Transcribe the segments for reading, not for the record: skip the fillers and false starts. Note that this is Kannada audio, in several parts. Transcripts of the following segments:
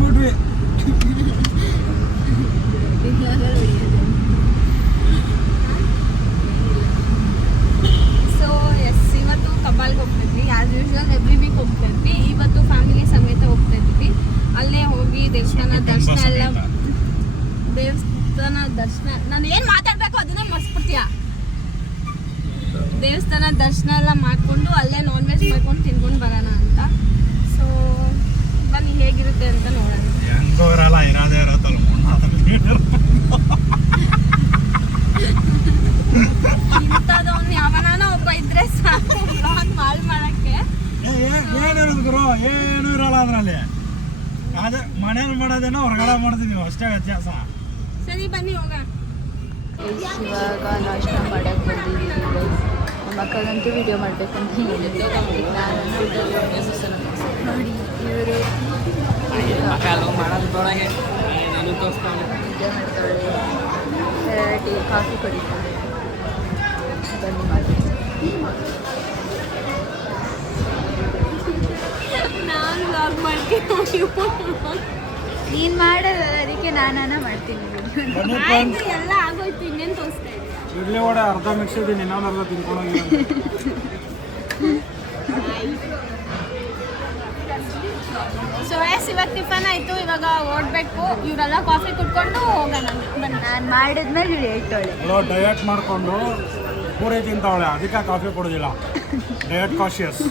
ಬಂದ್ಬಿಟ್ವಿ. ಸೊ ಎಸ್, ಇವತ್ತು ಕಬ್ಬಾಲ್ಗೆ ಹೋಗ್ತಿದ್ವಿ. ಆ್ಯಸ್ ಯೂಶ್ವಲ್ ಎವ್ರಿ ವೀಕ್ ಹೋಗ್ತಿದ್ವಿ. ಇವತ್ತು ಫ್ಯಾಮಿಲಿ ಸಮೇತ ಹೋಗ್ತಿದ್ವಿ. ಅಲ್ಲೇ ಹೋಗಿ ದೇವಸ್ಥಾನ ದರ್ಶನ ಎಲ್ಲ ನಾನು ಏನು ಮಾತಾಡಬೇಕು ಅದನ್ನೇ ಮರ್ಸ್ಬಿಡ್ತೀಯ. ದೇವಸ್ಥಾನ ದರ್ಶನ ಎಲ್ಲ ಮಾಡಿಕೊಂಡು ಅಲ್ಲೇ ನಾನ್ ವೆಜ್ ಮಾಡ್ಕೊಂಡು ತಿನ್ಕೊಂಡು ಬರೋಣ ಅಂತ. ಸೊ ಬನ್ನಿ ಹೇಗಿರುತ್ತೆ ಅಂತ ನೋಡೋಣ. ಹೆಂಗೋರಲ್ಲ ಇರೋದೇ ಇರತ್ತಲ್ಲ ಇಂಥದೊಂದು ಯಾವನಾನ ಒಬ್ಬ ಇದ್ರೆ ಸಾಕು ವ್ಲಾಗ್ ಮಾಡಕ್ಕೆ. ಏನಿರೋದು ಗುರು, ಏನೂ ಇರಲ್ಲ ಅದರಲ್ಲಿ. ಅದೇ ಮನೇಲಿ ಮಾಡೋದೇನೋ ಹೊರಗಡೆ ಮಾಡ್ತಿದ್ದೀವಿ ಅಷ್ಟೇ ವ್ಯತ್ಯಾಸ. ಸರಿ ಬನ್ನಿ ಹೋಗೋಣ. ಇವಾಗ ನಾಷ್ಟ ಮಾಡಕ್ಕೆ ಬಂದಿದ್ದೀವಿ. ನಮ್ಮ ಅಕ್ಕಗಂತೂ ವಿಡಿಯೋ ಮಾಡಬೇಕಂತ ಹೇಳಿದ್ದೆ. ನಾನು ನೋಡಿ ಇವರು ವಿಡಿಯೋ ಮಾಡ್ತಾಳೆ, ಟೀ ಕಾಫಿ ಕುಡಿತಾಳೆ. ಬನ್ನಿ ಮಾಡಿ. ನಾನು ವ್ಲಾಗ್ ಮಾಡ್ತೀನಿ, ನೀನು ಮಾಡೋದು ಅದಕ್ಕೆ ನಾನಾನ ಮಾಡ್ತೀನಿ. ಆಯ್ತು ಎಲ್ಲ ಆಗೋಯ್ತು, ಇನ್ನೇನು ತೋರಿಸ್ತಾ ಇದೆಯಾ? ಇಡ್ಲಿ ವಡೆ ಅರ್ಧ ಮಿಕ್ಸ್ ಇದ್ದೀನಿ, ಇನ್ನೊಂದು ಅರ್ಧ ತಿನ್ಕೊಂಡೋಗಿ. ಸೊ ಎಸ್, ಇವಾಗ ಟಿಫನ್ ಆಯಿತು. ಇವಾಗ ಓಡಬೇಕು. ಇವರೆಲ್ಲ ಕಾಫಿ ಕುಡ್ಕೊಂಡು ಹೋಗೋಣ. ಬನ್ನಿ. ನಾನು ಮಾಡಿದ್ಮೇಲೆ ಇವ್ರು ಹೇಳ್ತಾಳೆ. ಡಯಟ್ ಮಾಡಿಕೊಂಡು ಪೂರಿ ತಿಂತಾವಳೆ, ಅದಕ್ಕೆ ಕಾಫಿ ಕೊಡೋದಿಲ್ಲ. Diet cautious.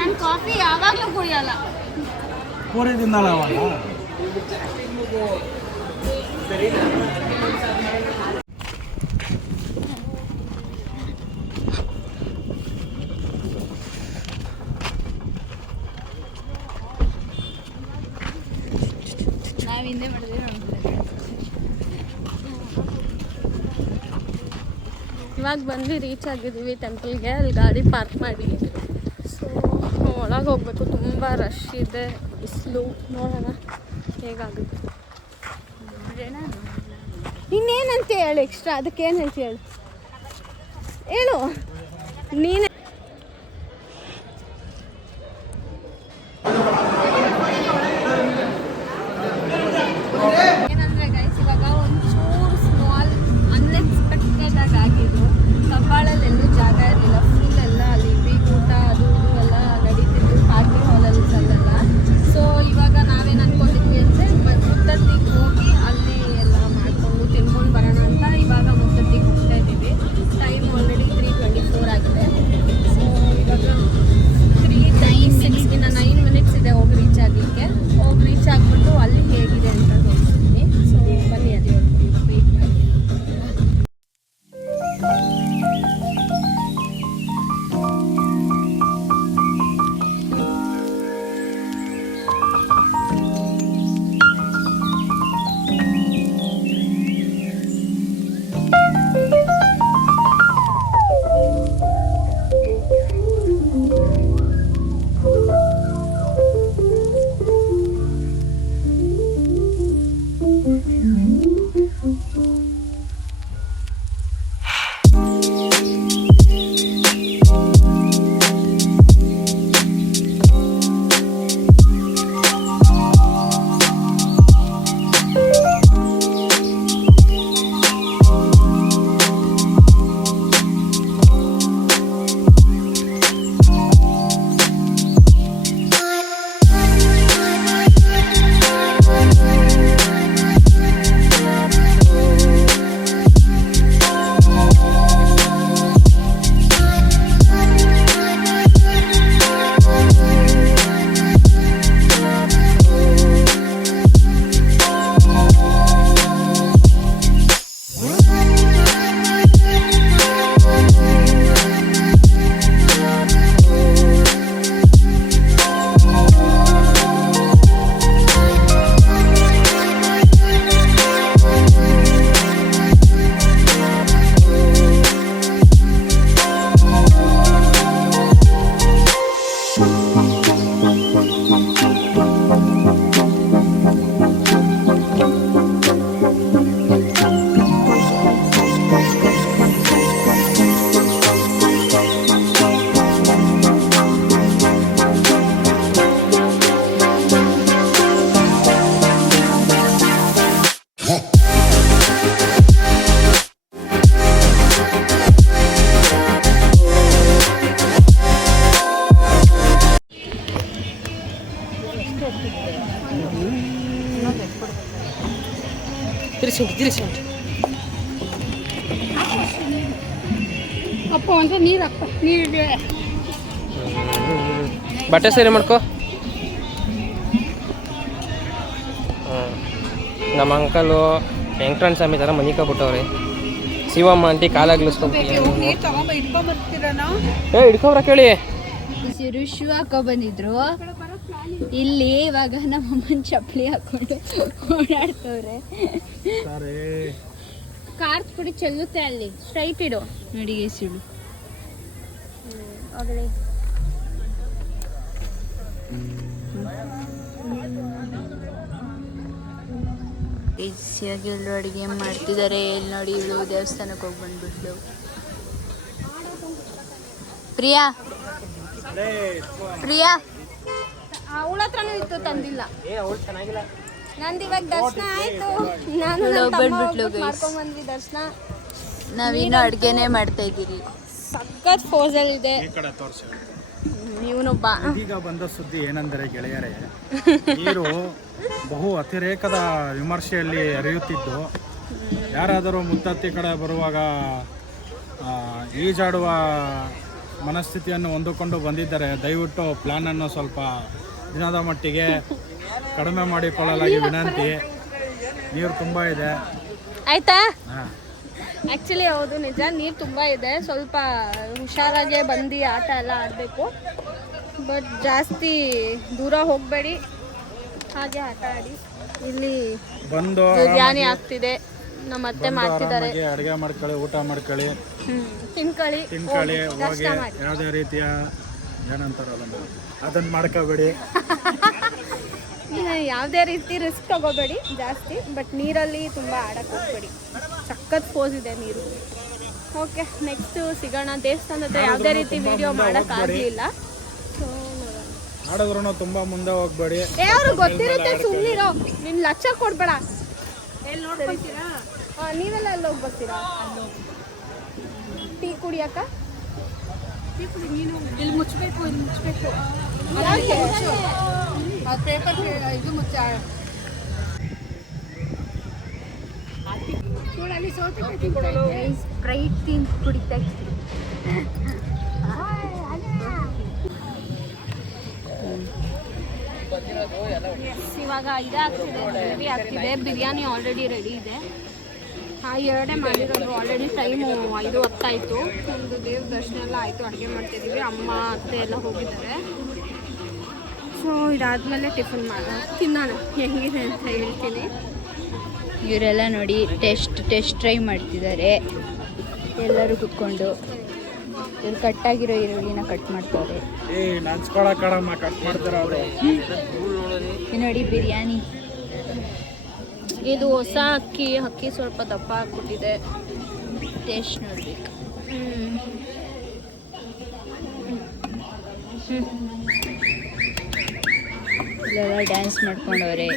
ನಾನು ಕಾಫಿ ಯಾವಾಗಲೂ ಕುಡಿಯಲ್ಲ. ಪೂರಿ ತಿಂದಾಳ ಅವಾಗ. ನಾವು ಹಿಂದೆ ಮಾಡಿದ್ರೆ ಇವಾಗ ಬಂದು ರೀಚ್ ಆಗಿದ್ದೀವಿ ಟೆಂಪಲ್ಗೆ. ಅಲ್ಲಿ ಗಾಡಿ ಪಾರ್ಕ್ ಮಾಡಿ ಸೊ ಒಳಗೆ ಹೋಗ್ಬೇಕು. ತುಂಬ ರಶ್ ಇದೆ, ಬಿಸಿಲು. ನೋಡೋಣ ಹೇಗಾಗುತ್ತೆ. ಇನ್ನೇನಂತ ಹೇಳು ಎಕ್ಸ್ಟ್ರಾ, ಅದಕ್ಕೇನು ಹೇಳ್ತಿ ಹೇಳು ಹೇಳು ನೀನು. ಏನಂದರೆ ಗೈಸ್, ಇವಾಗ ಒಂಚೂರು ಸ್ಮಾಲ್ ಅನ್ಎಕ್ಸ್ಪೆಕ್ಟೆಡ್ ಆಗಿ ಆಗಿದ್ದು. ಕಬ್ಬಾಳಲ್ಲಿ ಎಲ್ಲೂ ಜಾಗ ಇರಲಿಲ್ಲ. ಫುಲ್ ಎಲ್ಲ ಅಲ್ಲಿ ಬೀಗೂಟ ಅದು ಇದು ಎಲ್ಲ ನಡೀತಿತ್ತು ಪಾರ್ಟಿ ಹಾಲಲ್ಲೆಲ್ಲ. ಸೊ ಇವಾಗ ನಾವೇನು ಅಂದ್ಕೊಂಡಿದ್ವಿ ಅಂದರೆ ಮುತ್ತತ್ತಿಗೆ ಹೋಗಿ ಅಲ್ಲಿ ಎಲ್ಲ ಮಾಡಿಕೊಂಡು ತಿನ್ಕೊಂಡು ಬರೋಣ ಅಂತ ಇವಾಗ ಮುತ್ತತ್ತಿಗೆ ಹೋಗ್ತಾ ಇದ್ದೀವಿ. ಟೈಮ್ ಆಲ್ರೆಡಿ 3:24 ಆಗಿದೆ. ತಿರ್ಸಿ ಅಪ್ಪ ಅಂದರೆ ನೀರಪ್ಪ ನೀರಿಗೆ ಬಟ್ಟೆ ಸರಿ ಮಾಡ್ಕೊ. ನಮ್ಮ ಅಂಕಲು ವೆಂಕಟರಮಣ ಸ್ವಾಮಿ ಥರ ಮನಿಕೊಬಿಟ್ಟವ್ರೆ. ಶಿವಮ್ಮ ಆಂಟಿ ಕಾಲಾಗ್ಲಿಸ್ಕೊಂಡ್ಬಿಟ್ಟು ಹಿಡ್ಕೊಬ್ರ ಕೇಳಿ. ಬಿಸಿರು ಶೂ ಹಾಕೊ ಬಂದಿದ್ರು. ಇಲ್ಲಿ ಇವಾಗ ನಮ್ಮಮ್ಮನ ಚಪ್ಪಲಿ ಹಾಕೊಂಡು ಓಡಾಡ್ತವ್ರೆ. ಕಾರ್ ಪುಡಿ ಚೆಲ್ಲುತ್ತೆ ಅಲ್ಲಿ. ಸ್ಟ್ರೈಟ್ ಇಡು ನೋಡಿ ಸಿಡು. ಆಗಲೇ ಈಸಿಯಾಗಿ ಎಲ್ಲರೂ ಅಡುಗೆ ಮಾಡ್ತಿದ್ದಾರೆ. ಇಲ್ಲಿ ನೋಡಿ ಇವಳು ದೇವಸ್ಥಾನಕ್ಕೆ ಹೋಗಿ ಬಂದ್ಬಿಟ್ಲು. ಪ್ರಿಯಾ ಅವಳ ಹತ್ರನೂ ಇತ್ತು, ತಂದಿಲ್ಲ. ನಂದು ಇವಾಗ ದರ್ಶನ ಆಯ್ತು. ನಾನು ಬಂದ್ಬಿಟ್ಲು ಮಾಡ್ಕೊಂಡ್ಬಂದ್ವಿ ದರ್ಶನ. ನಾವಿನ್ನೂ ಅಡುಗೆನೇ ಮಾಡ್ತಾ ಇದ್ದೀರಿ. ಸಖತ್ ಫೋಸಲ್ ಇದೆ. ಇವನೊಬ್ಬ. ಈಗ ಬಂದ ಸುದ್ದಿ ಏನೆಂದರೆ ಗೆಳೆಯರೇ, ನೀರು ಬಹು ಅತಿರೇಕದ ವಿಮರ್ಶೆಯಲ್ಲಿ ಹರಿಯುತ್ತಿದ್ದು, ಯಾರಾದರೂ ಮುತ್ತತ್ತಿ ಕಡೆ ಬರುವಾಗ ಈಜಾಡುವ ಮನಸ್ಥಿತಿಯನ್ನು ಹೊಂದಿಕೊಂಡು ಬಂದಿದ್ದರೆ ದಯವಿಟ್ಟು ಪ್ಲ್ಯಾನನ್ನು ಸ್ವಲ್ಪ ದಿನದ ಮಟ್ಟಿಗೆ ಕಡಿಮೆ ಮಾಡಿಕೊಳ್ಳಲಾಗಿ ವಿನಂತಿ. ನೀರು ತುಂಬ ಇದೆ ಆಯ್ತಾ? ಆ್ಯಕ್ಚುಲಿ ಹೌದು, ನಿಜ ನೀರು ತುಂಬ ಇದೆ. ಸ್ವಲ್ಪ ಹುಷಾರಾಗೆ ಬಂದು ಆಟ ಎಲ್ಲ ಆಡಬೇಕು. ಬಟ್ ಜಾಸ್ತಿ ದೂರ ಹೋಗಬೇಡಿ, ಹಾಗೆ ಆಟ ಆಡಿ. ಇಲ್ಲಿ ಬಂದು ಬಿರಿಯಾನಿ ಆಗ್ತಿದೆ, ನಮ್ಮ ಅತ್ತೆ ಮಾಡ್ತಿದ್ದಾರೆ. ಅಡುಗೆ ಮಾಡ್ಕೊಳ್ಳಿ, ಊಟ ಮಾಡ್ಕೊಳ್ಳಿ, ತಿನ್ಕೊಳ್ಳಿ, ಹೋಗಿ ಯಾವುದೇ ರೀತಿಯ ಏನಂತಾರಲ್ಲ ಅದನ್ನು ಮಾಡ್ಕೋಬೇಡಿ. ಯಾವುದೇ ರೀತಿ ರಿಸ್ಕ್ ತಗೋಬೇಡಿ ಜಾಸ್ತಿ. ಬಟ್ ನೀರಲ್ಲಿ ತುಂಬ ಆಡಕ್ಕೆ ಹೋಗ್ಬೇಡಿ, ಸಖತ್ ಫೋಸ್ ಇದೆ ನೀರು. ಓಕೆ, ನೆಕ್ಸ್ಟು ಸಿಗೋಣ. ದೇವಸ್ಥಾನದ ಹತ್ರ ಯಾವುದೇ ರೀತಿ ವಿಡಿಯೋ ಮಾಡೋಕ್ಕಾಗಲಿಲ್ಲ. ಆಡಿದ್ರು ತುಂಬ ಮುಂದೆ ಹೋಗ್ಬೇಡಿ. ಯಾರು ಗೊತ್ತಿರುತ್ತೆ, ಸುಮ್ಮನಿರೋ. ನಿನ್ನ ಲಕ್ಷ ಕೊಡ್ಬೇಡ. ಎಲ್ಲಿ ನೋಡ್ತೀರಾ? ನೀವೆಲ್ಲ ಎಲ್ಲಿ ಹೋಗಿ ಬರ್ತೀರಾ? ಟೀ ಕುಡಿಯಕ್ಕ? ಇಲ್ಲಿ ಮುಚ್ಚಬೇಕು, ಇಲ್ಲಿ ಮುಚ್ಚಬೇಕು. ಪೇಪರ್ ಇದು ಮುಚ್ಚ. ಸ್ಪ್ರೈಟ್ ತಿಂದು ಕುಡಿತಾ ಇದ್ದೀನಿ. ಇವಾಗ ಇದಾಗ್ತಿದೆ, ಗ್ರೇವಿ ಆಗ್ತಿದೆ. ಬಿರಿಯಾನಿ ಆಲ್ರೆಡಿ ರೆಡಿ ಇದೆ. ಎರಡೇ ಮಾಡಿರೋದು. ಆಲ್ರೆಡಿ ಟೈಮು 5:10 ಆಯಿತು. ಒಂದು ದೇವ್ರ ದರ್ಶನ ಎಲ್ಲ ಆಯಿತು. ಅಡುಗೆ ಮಾಡ್ತಿದ್ದೀವಿ. ಅಮ್ಮ ಅತ್ತೆ ಎಲ್ಲ ಹೋಗಿದ್ದಾರೆ. ಸೊ ಇದಾದಮೇಲೆ ಟಿಫನ್ ತಿನ್ನೋಣ, ಹೆಂಗಿದೆ ಅಂತ ಹೇಳ್ತೀನಿ. ಇವರೆಲ್ಲ ನೋಡಿ ಟೆಸ್ಟ್ ಟ್ರೈ ಮಾಡ್ತಿದ್ದಾರೆ. ಎಲ್ಲರೂ ಕುತ್ಕೊಂಡು ಇವ್ರು ಕಟ್ಟಾಗಿರೋ ಈರುಳ್ಳಿನ ಕಟ್ ಮಾಡ್ತಾರೆ. ನೋಡಿ ಬಿರಿಯಾನಿ. ಇದು ಹೊಸ ಅಕ್ಕಿ ಸ್ವಲ್ಪ ದಪ್ಪ ಹಾಕ್ಬಿಟ್ಟಿದೆ. ಟೇಸ್ಟ್ ನೋಡ್ಬೇಕು. ಇಲ್ಲೆಲ್ಲ ಡ್ಯಾನ್ಸ್ ಮಾಡ್ಕೊಂಡವ್ರೆ.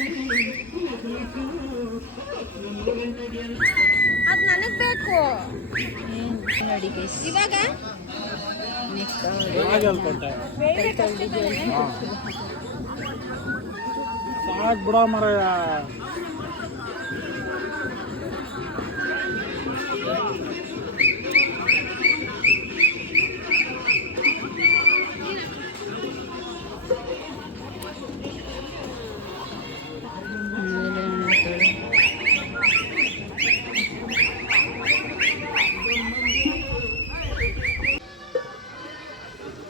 ಅದು ನನಗೆ ಬೇಕು ನೋಡಿ ಗೈಸ್. ಇವಾಗ ಸಾಕು ಬಿಡ ಮರಯ್ಯ.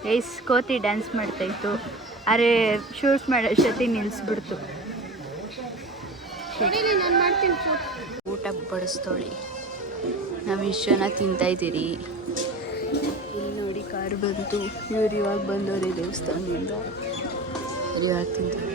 ಗೈಸ್, ಕೋತಿ ಡ್ಯಾನ್ಸ್ ಮಾಡ್ತಾಯಿತ್ತು. ಆದರೆ ಶೂಟ್ ಮಾಡೋಷ್ಟೊತ್ತಿಗೆ ನಿಲ್ಲಿಸ್ಬಿಡ್ತು. ನಾನು ಮಾಡ್ತೀನಿ. ಊಟ ಬಡಿಸ್ತೋಳಿ. ನಾವು ಇಷ್ಟು ಜನ ತಿಂತಾಯಿದ್ದೀರಿ. ಇಲ್ಲಿ ನೋಡಿ ಕಾರು ಬಂತು. ಇವ್ರು ಇವಾಗ ಬಂದವ್ರೆ ದೇವಸ್ಥಾನದಿಂದ. ಇವಾಗ ತಿಂತಾರೆ.